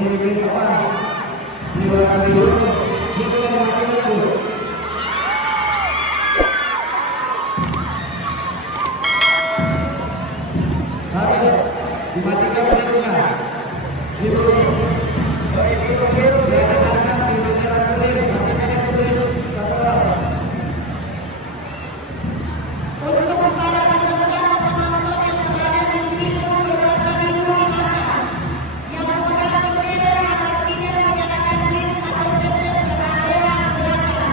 di apa? Di warna biru, itu yang dimatikan tuh. Tapi dimatikan pelindungnya. Itu dia katakan di bendera kuning, matikan itu dulu. Untuk para peserta atau penonton yang berada di tribun berwarna biru di atas, yang memegang bendera agar tidak menyalakan bridge atau senter ke area belakang.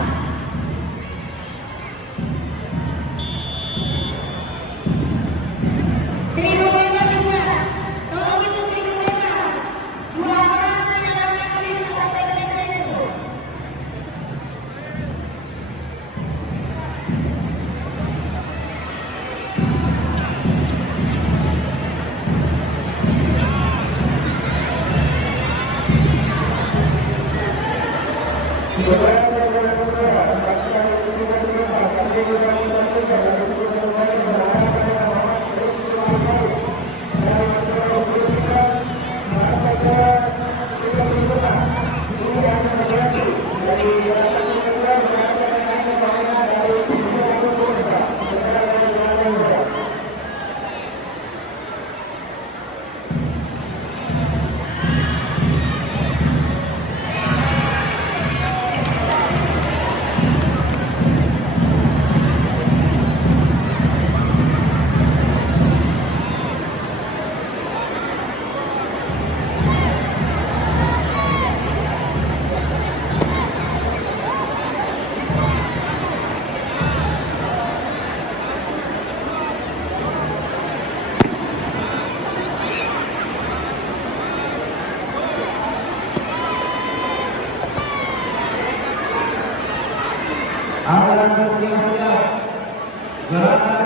Tribun merah juga, tolong itu tribun merah. 2 orang menyalakan bridge atau senter itu. Akan bersiap-siap gerakan